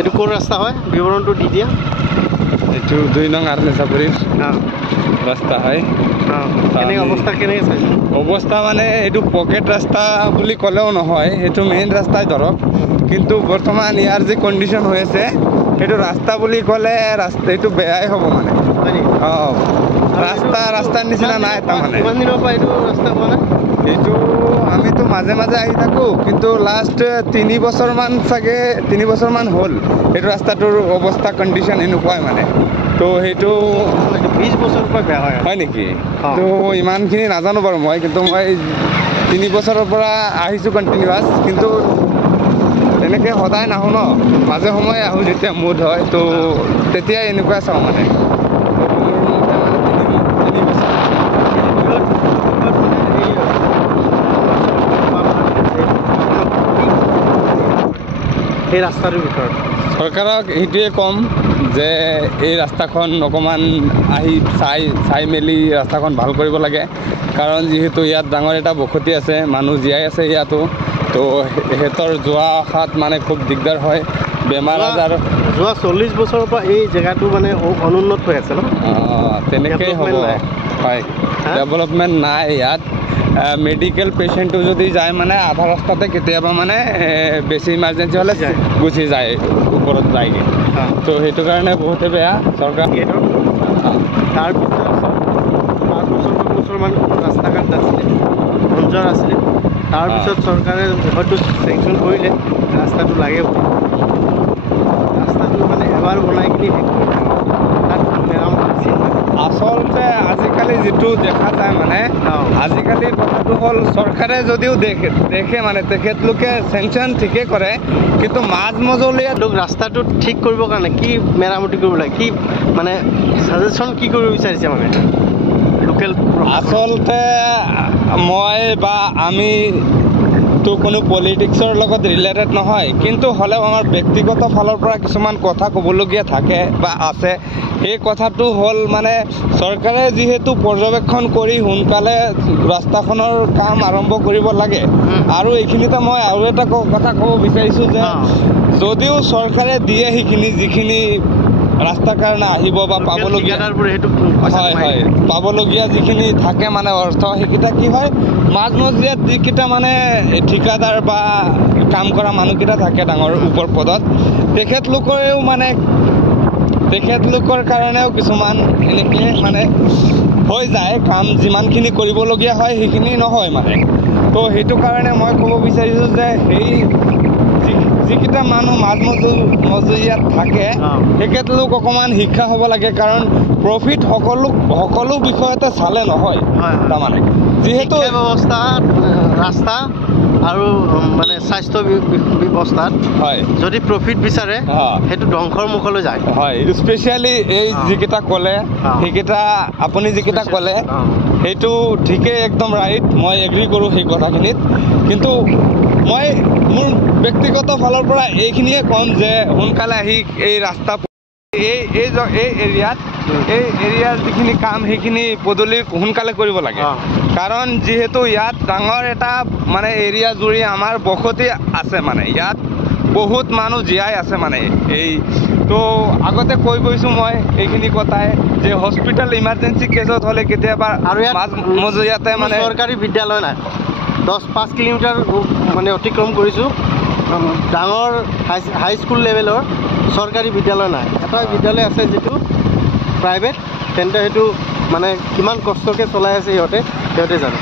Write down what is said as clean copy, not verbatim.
এইটো কোন ৰাস্তা হয় বিৱৰণটো দি দিয়া এইটো 2 নং আৰ্নেচাপুৰীৰ ৰাস্তা হয় কেনে অৱস্থা কেনেকৈ চাই অৱস্থা মানে এইটো পকেট ৰাস্তা বুলি ক'লেও নহয় সেইটো মেইন ৰাস্তাই ধৰক কিন্তু বৰ্তমান ইয়াৰ যে কণ্ডিশ্যন হৈ আছে সেইটো ৰাস্তা বুলি ক'লে ৰাস্তা এইটো বেয়াই হ'ব মানে ৰাস্তাৰ নিচিনা নাই তাৰমানে কিমান দিনৰ পৰা এইটো ৰাস্তা হোৱা নাই এইটো আমিতো মাজে মাজে আহি থাকোঁ কিন্তু লাষ্ট 3 বছৰমান চাগে 3 বছৰমান হ'ল সেইটো ৰাস্তাটোৰ অৱস্থা কণ্ডিশ্যন এনেকুৱাই মানে তো সেইটো 20 বছৰৰ পৰা বেয়া হয় নেকি তো ইমানখিনি নাজানো বাৰু মই কিন্তু মই 3 বছৰৰ পৰা আহিছোঁ কণ্টিনিউৱাছ কিন্তু এনেকৈ সদায় নাহোঁ ন মাজে সময়ে আহোঁ যেতিয়া মুড হয় তো তেতিয়াই এনেকুৱা চাওঁ মানে এই ৰাস্তাটোৰ ভিতৰত চৰকাৰক এইটোৱে ক'ম যে এই ৰাস্তাখন অকণমান আহি চাই মেলি ৰাস্তাখন ভাল কৰিব লাগে কাৰণ যিহেতু ইয়াত ডাঙৰ এটা বসতি আছে মানুহ জীয়াই আছে ইয়াতো তো সিহঁতৰ যোৱা অহাত মানে খুব দিগদাৰ হয় বেমাৰ আজাৰ যোৱা 40 বছৰৰ পৰা এই জেগাটো মানে অনুন্নত হৈ আছে ন তেনেকেই হ'ব হয় ডেভেলপমেণ্ট নাই ইয়াত মেডিকেল পেচেণ্টটো যদি যায় মানে আধা ৰাস্তাতে কেতিয়াবা মানে বেছি ইমাৰ্জেঞ্চি হ'লে গুচি যায় ওপৰত যায়গৈ তো সেইটো কাৰণে বহুতে বেয়া চৰকাৰ তাৰপিছত 5 বছৰমান ৰাস্তা ঘাট নাছিলে বঞ্জৰ আছিলে তাৰপিছত চৰকাৰে হয়তো চেংচন কৰিলে ৰাস্তাটো লাগে ৰাস্তাটো মানে এবাৰ বনাই কিনি তাত মেৰামতি আচলতে আজিকালি যিটো দেখা যায় মানে আজিকালি কথাটো হ'ল চৰকাৰে যদিও দেখে মানে তেখেতলোকে চেংচন ঠিকেই কৰে কিন্তু মাজমজলীয়া ৰাস্তাটো ঠিক কৰিবৰ কাৰণে কি মেৰামতি কৰিব লাগে কি মানে ছাজেশ্যন কি কৰিব বিচাৰিছে মানে লোকেল আচলতে মই বা আমি তো কোনো পলিটিক্সৰ লগত ৰিলেটেড নহয় কিন্তু হ'লেও আমাৰ ব্যক্তিগত ফালৰ পৰা কিছুমান কথা ক'বলগীয়া থাকে বা আছে এই কথাটো হ'ল মানে চৰকাৰে যিহেতু পৰ্যবেক্ষণ কৰি সোনকালে ৰাস্তাখনৰ কাম আৰম্ভ কৰিব লাগে আৰু এইখিনিতে মই আৰু এটা কথা ক'ব বিচাৰিছোঁ যে যদিও চৰকাৰে দিয়ে সেইখিনি যিখিনি ৰাস্তাৰ কাৰণে আহিব বা পাবলগীয়া যিখিনি থাকে মানে অৰ্থ সেইকেইটা কি হয় মাজমজিয়াত যিকেইটা মানে ঠিকাদাৰ বা কাম কৰা মানুহকেইটা থাকে ডাঙৰ ওপৰ পদত তেখেতলোকৰ কাৰণেও কিছুমান এনেকৈ মানে হৈ যায় কাম যিমানখিনি কৰিবলগীয়া হয় সেইখিনি নহয় মানে তো সেইটো কাৰণে মই ক'ব বিচাৰিছোঁ যে সেই যিকেইটা মানুহ মাজমজিয়াত থাকে তেখেতলোক অকণমান শিক্ষা হ'ব লাগে কাৰণ প্ৰফিট সকলো বিষয়তে চালে নহয় তাৰমানে যিহেতু ব্যৱস্থা ৰাস্তা আৰু মানে স্বাস্থ্য ব্যৱস্থাত যদি প্ৰফিট বিচাৰে সেইটো ধ্বংসৰ মুখলৈ যায় স্পেচিয়েলি এই যিকেইটা ক'লে সেইকেইটা আপুনি যিকেইটা ক'লে সেইটো ঠিকেই একদম ৰাইট মই এগ্ৰী কৰোঁ সেই কথাখিনিত কিন্তু মই মোৰ ব্যক্তিগত ফালৰ পৰা এইখিনিয়ে ক'ম যে সোনকালে আহি এই ৰাস্তা এই এৰিয়াৰ যিখিনি কাম সেইখিনি পদূলি সোনকালে কৰিব লাগে কাৰণ যিহেতু ইয়াত ডাঙৰ এটা মানে এৰিয়া জুৰি আমাৰ বসতি আছে মানে ইয়াত বহুত মানুহ জীয়াই আছে মানে এই তো আগতে কৈ গৈছোঁ মই এইখিনি কথাই যে হস্পিটেল ইমাৰ্জেঞ্চি কেছত হ'লে কেতিয়াবা আৰু মাজমজিয়াতে মানে চৰকাৰী বিদ্যালয় নাই 10-5 কিলোমিটাৰ মানে অতিক্ৰম কৰিছোঁ ডাঙৰ হাই স্কুল লেভেলৰ চৰকাৰী বিদ্যালয় নাই এটা বিদ্যালয় আছে যিটো প্ৰাইভেট তেন্তে সেইটো মানে কিমান কষ্টকৈ চলাই আছে সিহঁতে জানে